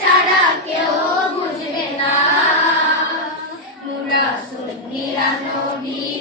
ছাড়া কেউ বুঝবে না। মুরা সুন্নিরা নবী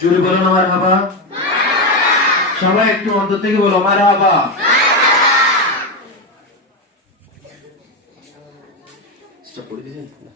জোরে বলুন আমার হাবা সবাই একটু অন্তর থেকে বলো আমার হাবা পড়ে দিয়েছেন